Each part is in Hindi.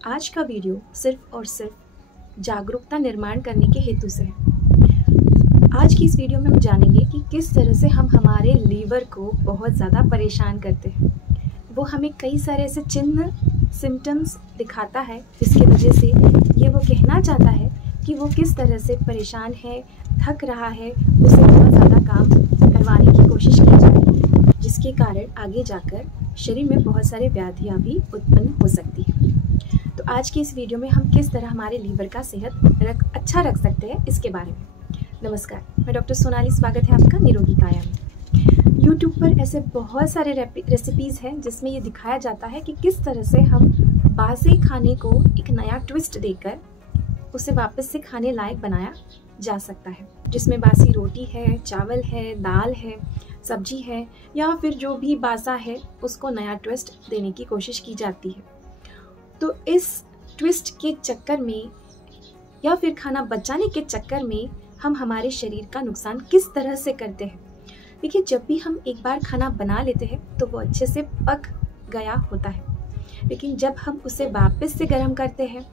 आज का वीडियो सिर्फ और सिर्फ जागरूकता निर्माण करने के हेतु से है। आज की इस वीडियो में हम जानेंगे कि किस तरह से हम हमारे लीवर को बहुत ज़्यादा परेशान करते हैं। वो हमें कई सारे ऐसे चिन्ह सिम्टम्स दिखाता है जिसकी वजह से ये वो कहना चाहता है कि वो किस तरह से परेशान है, थक रहा है, उसे बहुत ज़्यादा काम करवाने की कोशिश की जाए, जिसके कारण आगे जाकर शरीर में बहुत सारे व्याधियाँ भी उत्पन्न हो सकती है। तो आज की इस वीडियो में हम किस तरह हमारे लीवर का सेहत अच्छा रख सकते हैं इसके बारे में। नमस्कार, मैं डॉक्टर सोनाली, स्वागत है आपका निरोगी काया में। यूट्यूब पर ऐसे बहुत सारे रेसिपीज़ हैं जिसमें ये दिखाया जाता है कि किस तरह से हम बासी खाने को एक नया ट्विस्ट देकर उसे वापस से खाने लायक बनाया जा सकता है, जिसमें बासी रोटी है, चावल है, दाल है, सब्जी है या फिर जो भी बासा है उसको नया ट्विस्ट देने की कोशिश की जाती है। तो इस ट्विस्ट के चक्कर में या फिर खाना बचाने के चक्कर में हम हमारे शरीर का नुकसान किस तरह से करते हैं। देखिए, जब भी हम एक बार खाना बना लेते हैं तो वो अच्छे से पक गया होता है, लेकिन जब हम उसे वापस से गर्म करते हैं,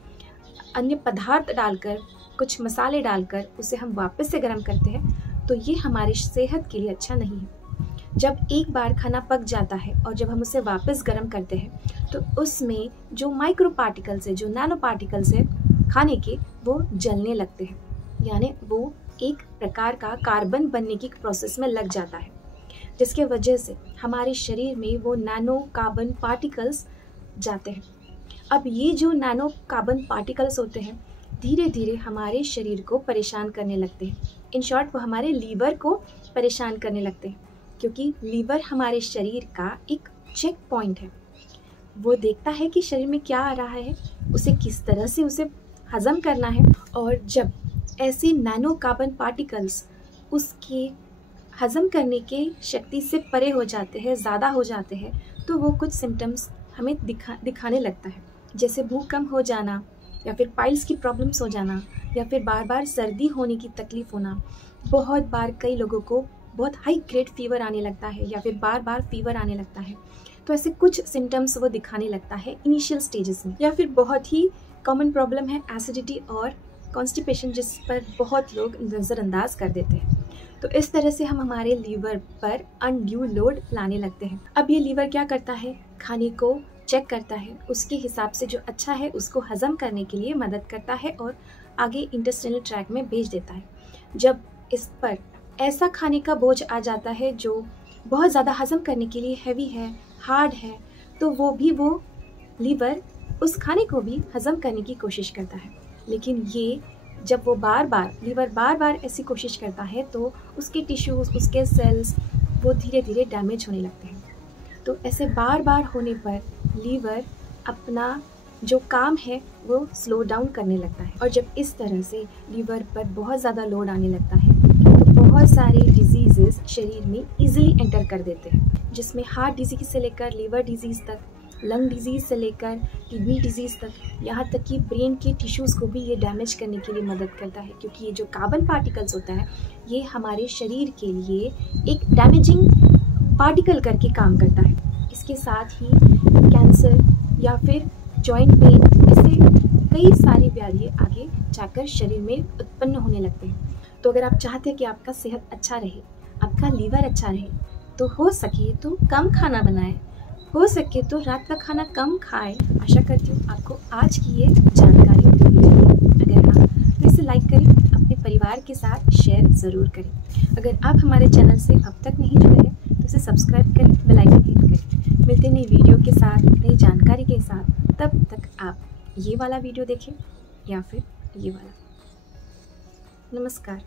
अन्य पदार्थ डालकर, कुछ मसाले डालकर उसे हम वापस से गर्म करते हैं, तो ये हमारी सेहत के लिए अच्छा नहीं है। जब एक बार खाना पक जाता है और जब हम उसे वापस गर्म करते हैं तो उसमें जो माइक्रो पार्टिकल्स है, जो नैनो पार्टिकल्स है खाने के, वो जलने लगते हैं, यानी वो एक प्रकार का कार्बन बनने की प्रोसेस में लग जाता है, जिसके वजह से हमारे शरीर में वो नैनो कार्बन पार्टिकल्स जाते हैं। अब ये जो नैनो कार्बन पार्टिकल्स होते हैं धीरे धीरे हमारे शरीर को परेशान करने लगते हैं। इन शॉर्ट, वो हमारे लीवर को परेशान करने लगते हैं, क्योंकि लीवर हमारे शरीर का एक चेक पॉइंट है। वो देखता है कि शरीर में क्या आ रहा है, उसे किस तरह से उसे हजम करना है, और जब ऐसे नैनो कार्बन पार्टिकल्स उसके हजम करने के शक्ति से परे हो जाते हैं, ज़्यादा हो जाते हैं, तो वो कुछ सिम्टम्स हमें दिखाने लगता है, जैसे भूख कम हो जाना, या फिर पाइल्स की प्रॉब्लम्स हो जाना, या फिर बार बार सर्दी होने की तकलीफ़ होना। बहुत बार कई लोगों को बहुत हाई ग्रेड फीवर आने लगता है या फिर बार बार फीवर आने लगता है। तो ऐसे कुछ सिम्टम्स वो दिखाने लगता है इनिशियल स्टेजेस में। या फिर बहुत ही कॉमन प्रॉब्लम है एसिडिटी और कॉन्स्टिपेशन, जिस पर बहुत लोग नज़रअंदाज कर देते हैं। तो इस तरह से हम हमारे लीवर पर अनड्यू लोड लाने लगते हैं। अब ये लीवर क्या करता है, खाने को चेक करता है, उसके हिसाब से जो अच्छा है उसको हजम करने के लिए मदद करता है और आगे इंटेस्टाइनल ट्रैक में भेज देता है। जब इस पर ऐसा खाने का बोझ आ जाता है जो बहुत ज़्यादा हजम करने के लिए हैवी है, हार्ड है, तो वो लीवर उस खाने को भी हजम करने की कोशिश करता है। लेकिन ये जब वो लीवर बार बार ऐसी कोशिश करता है तो उसके टिश्यूज़, उसके सेल्स वो धीरे धीरे डैमेज होने लगते हैं। तो ऐसे बार बार होने पर लीवर अपना जो काम है वो स्लो डाउन करने लगता है, और जब इस तरह से लीवर पर बहुत ज़्यादा लोड आने लगता है तो बहुत सारे डिजीज़ेस शरीर में इजीली एंटर कर देते हैं, जिसमें हार्ट डिजीज़ से लेकर लिवर डिजीज़ तक, लंग डिजीज़ से लेकर किडनी डिजीज़ तक, यहाँ तक कि ब्रेन के टिश्यूज़ को भी ये डैमेज करने के लिए मदद करता है, क्योंकि ये जो कार्बन पार्टिकल्स होता है ये हमारे शरीर के लिए एक डैमेजिंग पार्टिकल करके काम करता है। इसके साथ ही कैंसर या फिर जॉइंट पेन, इससे कई सारी व्याधि आगे जाकर शरीर में उत्पन्न होने लगते हैं। तो अगर आप चाहते हैं कि आपका सेहत अच्छा रहे, आपका लीवर अच्छा रहे, तो हो सके तो कम खाना बनाएं, हो सके तो रात का खाना कम खाएं। आशा करती हूँ आपको आज की ये जानकारी उपयोगी लगी। अगर हाँ तो इसे लाइक करें, अपने परिवार के साथ शेयर ज़रूर करें। अगर आप हमारे चैनल से अब तक नहीं जुड़े हैं तो इसे सब्सक्राइब करें, बेल आइकन हिट करें। मिलते नई वीडियो के साथ, नई जानकारी के साथ। तब तक आप ये वाला वीडियो देखें या फिर ये वाला। नमस्कार।